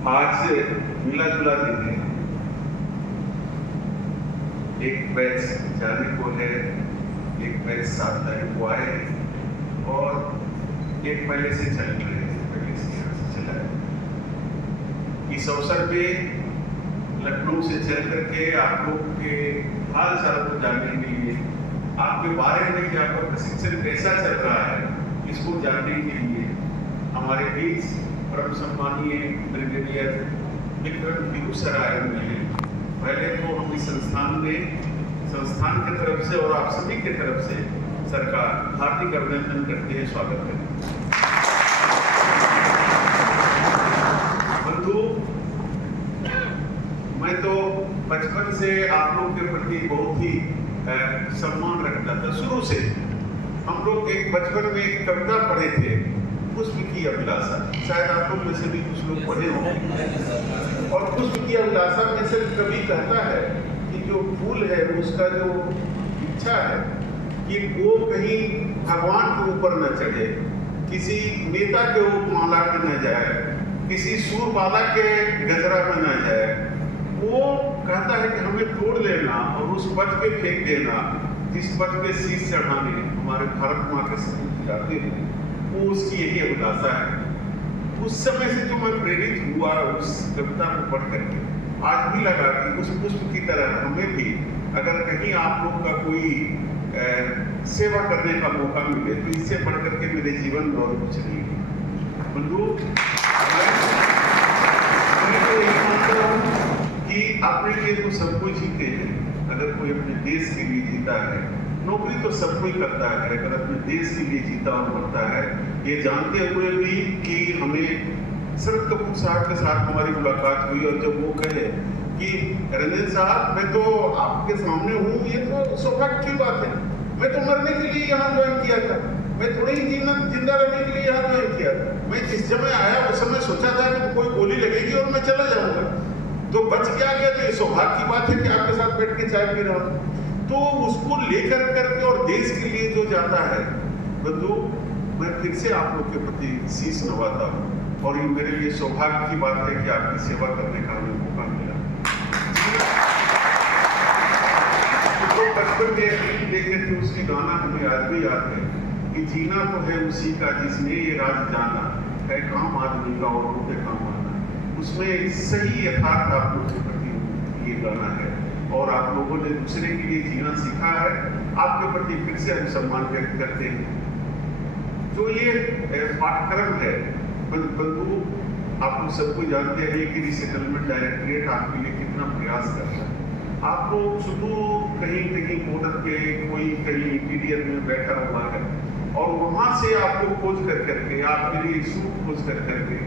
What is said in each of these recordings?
आज मिला जुला दिन है। एक बैच जाने को है, एक बैच 7 तारीख को आए और एक पहले से चल रहे हैं, पहले से यहाँ से चला है। इस अवसर पे लखनऊ से चल करके आप लोग के हाल चाल को जानने के लिए, आपके बारे में कि आपका प्रशिक्षण कैसा चल रहा है, इसको जानने के लिए हमारे बीच परम सम्मानीय ब्रिगेडियर विक्रम गिरू सर आए हुए हैं। पहले तो हम इस संस्थान की तरफ से और आप सभी की तरफ से सर का हार्दिक अभिनंदन करते हैं, स्वागत करते हैं। बंधु, मैं तो बचपन से आप लोग के प्रति बहुत ही सम्मान रखता था। शुरू से हम लोग एक बचपन में एक कविता पढ़े थे, पुष्प की अभिलाषा, शायद आप लोग में से भी कुछ लोग पढ़े होंगे। और पुष्प की अभिलाषा में से कवि कहता है कि जो फूल है उसका जो इच्छा है कि वो कहीं भगवान के ऊपर न चढ़े, किसी नेता के उपमाला में न जाए, किसी सूरबाला के गजरा में न जाए। वो कहता है कि हमें तोड़ लेना और उस पथ पे फेंक देना जिस पथ पे शीश चढ़ाने हमारे भारत माँ के सपूत जाते हैं, वो उसकी यही अभिलाषा है। उस समय से जो मैं प्रेरित हुआ उस कविता को पढ़ करके, आज भी लगा कि उस पुष्प की तरह हमें भी अगर कहीं आप लोग का कोई सेवा करने का मौका मिले तो इससे बढ़ करके मेरे जीवन में और कुछ नहीं है। बंधु, मैं तो यही मानता हूँ कि अपने लिए तो सब कुछ जीते हैं। अगर कोई अपने देश के लिए जीता है, नौकरी तो सब कोई करता है, अगर अपने देश के लिए जीता और मरता है, ये जानते हुए भी कि हमें शरद कपूर साहब के साथ हमारी मुलाकात हुई और जब वो कहे कि रंजन साहब मैं तो आपके सामने हूँ, ये तो सौभाग्य की बात है, मैं तो मरने के लिए यहाँ ज्वाइन किया था, मैं थोड़ी ही जिंदा रहने के लिए यहाँ ज्वाइन किया था, मैं जिस समय आया उस समय सोचा था कि कोई गोली लगेगी और मैं चला जाऊँगा, तो बच क्या गया। तो ये सौभाग्य की बात है कि आपके साथ बैठ के चाय पी रहा हूँ। तो उसको लेकर करके और देश के लिए जो जाता है, बंधु, मैं फिर से आप लोग के प्रति शीश नवाता हूँ और ये मेरे लिए सौभाग्य की बात है कि आपकी सेवा करने का हमें मौका मिला। तो बचपन में देखे थे उसकी गाना हमें आज भी याद है कि जीना तो है उसी का जिसने ये राज जाना है, काम आदमी का और रूपे काम आना। उसमें सही यथार्थ आप लोग के प्रति ये गाना है और आप लोगों ने दूसरे के लिए जीना सीखा है। आपके प्रति फिर से हम सम्मान व्यक्त करते हैं। जो ये पाठ्यक्रम है, बंधु, आप लोग सबको जानते हैं कि रिसेटलमेंट डायरेक्टरेट आपके लिए कितना प्रयास करता है। आप लोग सुबह कहीं बॉर्डर पे, कोई कहीं इंटीरियर में बैठा हुआ है और वहां से आपको खोज कर करके, आपके लिए सूट खोज कर करके,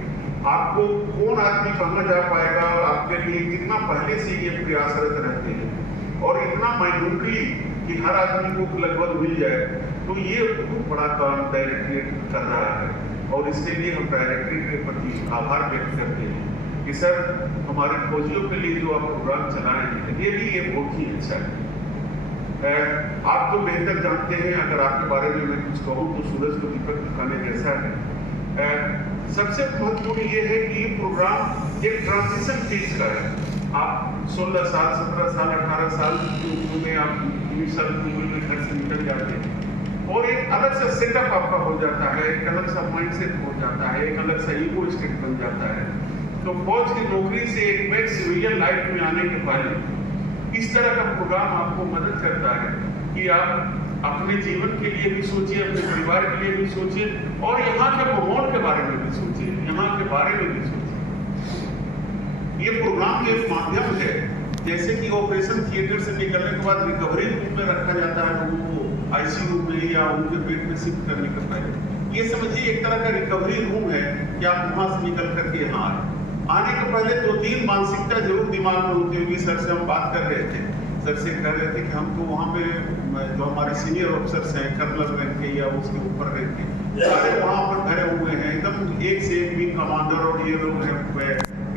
आपको कौन आदमी कहाँ जा पाएगा, आपके लिए कितना पहले से ये प्रयासरत रहते हैं और इतना माइन्यूटली कि हर आदमी को लगभग मिल जाए। तो ये बहुत बड़ा काम डायरेक्टरेट कर रहा है और इसके लिए हम डायरेक्टरेट के प्रति आभार व्यक्त करते हैं कि सर हमारे फौजियों के लिए जो आप प्रोग्राम चलाए हैं ये बहुत ही अच्छा है। आप तो बेहतर जानते हैं, अगर आपके बारे में मैं कुछ कहूँ तो सूरज को दीपक दिखाने जैसा है। सबसे महत्वपूर्ण ये है कि ये प्रोग्राम एक ट्रांजिशन फेज का है। आप 16 साल, 17 साल, 18 साल की उम्र में आप 19 साल की उम्र में घर से निकल जाते हैं और एक अलग सा सेटअप आपका हो जाता है, एक अलग सा माइंडसेट हो जाता है, एक अलग सा ईगो स्टेट बन जाता है। तो फौज की नौकरी से एक बैक सिविलियन लाइफ में आने के पहले इस तरह का प्रोग्राम आपको मदद करता है कि आप अपने जीवन के लिए भी सोचिए, अपने परिवार के लिए भी सोचिए और यहाँ के माहौल के बारे में भी सोचिए, यहाँ के बारे में भी सोचिए। ये प्रोग्राम एक माध्यम है, जैसे कि ऑपरेशन थिएटर से निकलने के बाद रिकवरी रूम में रखा जाता है लोगों को, आईसीयू में या उनके पेट में शिफ्ट करने के पहले। ये समझिए एक तरह का रिकवरी रूम है कि आप वहाँ से निकल करके यहाँ आने के पहले 2-3 मानसिकता जरूर दिमाग में होती होगी। सर से हम बात कर रहे थे, सर से कह रहे थे कि हम तो वहाँ पे जो हमारे सीनियर ऑफिसर्स हैं, कर्नल रैंक के या उसके ऊपर रैंक के, सारे वहाँ पर भरे हुए हैं, एकदम एक से एक भी कमांडर और ये लोग हैं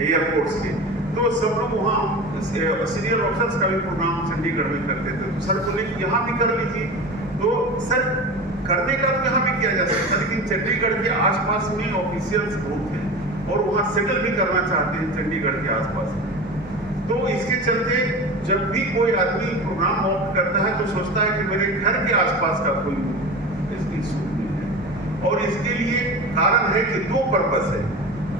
एयरफोर्स के। तो सब लोग वहाँ सीनियर ऑफिसर्स का भी प्रोग्राम चंडीगढ़ में करते थे। तो सर बोले कि यहाँ भी कर लीजिए। तो सर करने का तो यहाँ भी किया जा सकता है, लेकिन चंडीगढ़ के आसपास में ऑफिशियल्स बहुत हैं और वहाँ सेटल भी करना चाहते हैं चंडीगढ़ के आसपास। तो इसके चलते जब भी कोई आदमी प्रोग्राम ऑप्ट करता है तो सोचता है कि मेरे घर के आसपास का कोई इसकी सूट मिल जाए। और इसके लिए कारण है कि दो पर्पस है,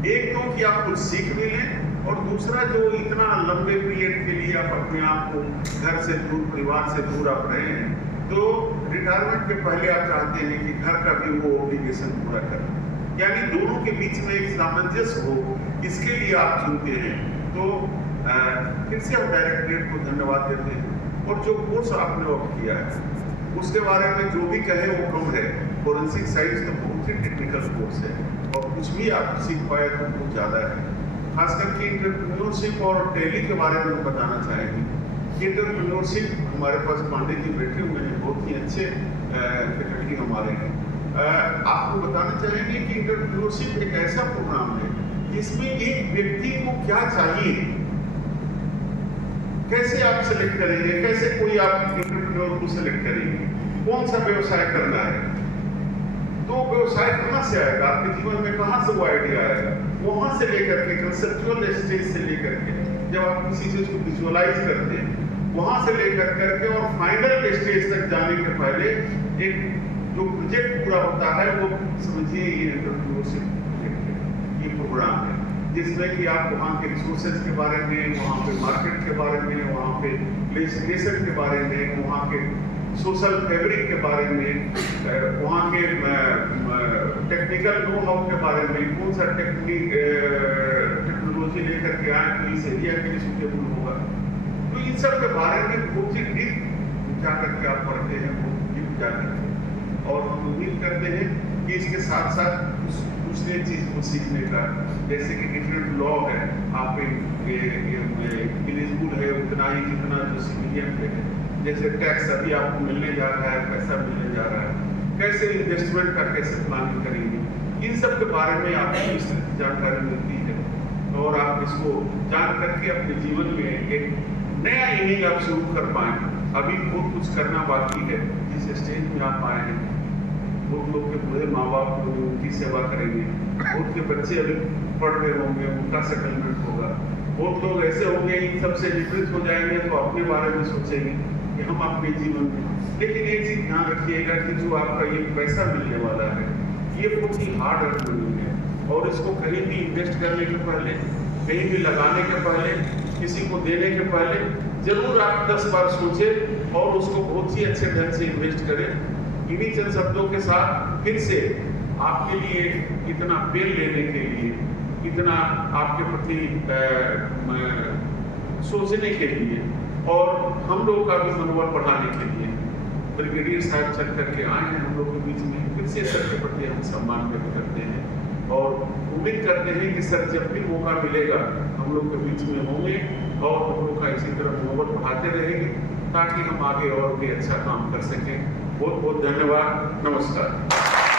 एक तो कि आप कुछ सीख भी लें, और दूसरा जो इतना लंबे पीरियड के लिए आप अपने आप को घर से दूर, परिवार से दूर आप रहे हैं, तो रिटायरमेंट के पहले आप चाहते हैं कि घर का भी वो ऑब्लिगेशन पूरा करें, यानी दोनों के बीच में एक सामंजस्य हो, इसके लिए आप चुनते हैं। तो फिर से हम डायरेक्टरेट को धन्यवाद देते हैं। और जो कोर्स आपने ऑप्ट किया है उसके बारे में जो भी कहे वो कम है। फोरेंसिक साइंस तो बहुत ही टेक्निकल कोर्स है और कुछ भी आप सीख पाए तो बहुत ज़्यादा है। खास करके एंटरप्रेन्योरशिप और टैली के बारे में बताना चाहेंगे। एंटरप्रेन्योरशिप हमारे पास पांडे जी बैठे हुए हैं, बहुत ही अच्छे फैकल्टी हमारे हैं। आपको बताना चाहेंगे कि एंटरप्रेन्योरशिप एक ऐसा प्रोग्राम है जिसमें एक व्यक्ति को क्या चाहिए, कैसे आप सेलेक्ट करेंगे, कैसे कोई आप एंटरप्रेन्योर को सेलेक्ट करेंगे, कौन सा व्यवसाय करना है, तो व्यवसाय कहाँ से आएगा, आपके जीवन में कहाँ से वो आइडिया आएगा, वहां से लेकर के कंसेप्चुअल स्टेज से लेकर के जब आप किसी चीज को विजुअलाइज करते हैं वहां से लेकर करके और फाइनल स्टेज तक जाने के पहले एक जो प्रोजेक्ट पूरा होता है वो समझिए ये एंटरप्रेन्योरशिप प्रोजेक्ट है, ये प्रोग्राम है जिसमें कि आप वहाँ के रिसोर्सेज के बारे में, वहाँ पे मार्केट के बारे में, वहाँ पे लेजिस्लेशन के बारे में, वहाँ के सोशल फैब्रिक के बारे में, वहाँ के टेक्निकल नो हाउ के बारे में, कौन सा टेक्नोलॉजी लेकर के आए तो इस एरिया के लिए सूटेबल होगा, तो इन सब के बारे में बहुत ही डीप जा करके आप पढ़ते हैं, बहुत डीप जा करके। और हम उम्मीद करते हैं कि इसके साथ साथ दूसरे चीज को सीखने का, जैसे कि डिफरेंट लॉ है, आप एलिजिबल है उतना ही जितना जो सिविलियन पे है, जैसे टैक्स अभी आपको मिलने जा रहा है, पैसा मिलने जा रहा है, कैसे इन्वेस्टमेंट का कैसे प्लानिंग करेंगे, इन सब के बारे में आपको विस्तृत जानकारी मिलती है और आप इसको जान करके अपने जीवन में एक नया इनिंग आप शुरू कर पाए। अभी बहुत कुछ करना बाकी है, जिस स्टेज में आप आए हैं, बहुत लोग के पूरे माँ बाप होंगे, उनकी सेवा करेंगे, बहुत के बच्चे अभी पढ़ रहे होंगे, उनका सेटलमेंट होगा, बहुत लोग ऐसे होंगे इन सबसे विपरीत हो जाएंगे तो अपने बारे में सोचेंगे कि हम अपने जीवन में। लेकिन एक चीज ध्यान रखिएगा कि जो आपका ये पैसा मिलने वाला है ये बहुत ही हार्ड अर्न मनी है और इसको कहीं भी इन्वेस्ट करने के पहले, कहीं भी लगाने के पहले, किसी को देने के पहले जरूर आप 10 बार सोचें और उसको बहुत ही अच्छे ढंग से इन्वेस्ट करें। इन्हीं चंद शब्दों के साथ फिर से आपके लिए इतना पेड़ लेने के लिए, इतना आपके प्रति सोचने के लिए और हम लोग का भी मनोबल बढ़ाने के लिए ब्रिगेडियर साहब चल करके आए हैं हम लोग के बीच में। फिर से सर के प्रति हम सम्मान व्यक्त करते हैं और उम्मीद करते हैं कि सर जब भी मौका मिलेगा हम लोग के बीच में होंगे और हम लोग का इसी तरह मनोबल बढ़ाते रहेंगे ताकि हम आगे और भी अच्छा काम कर सकें। बहुत बहुत धन्यवाद, नमस्कार।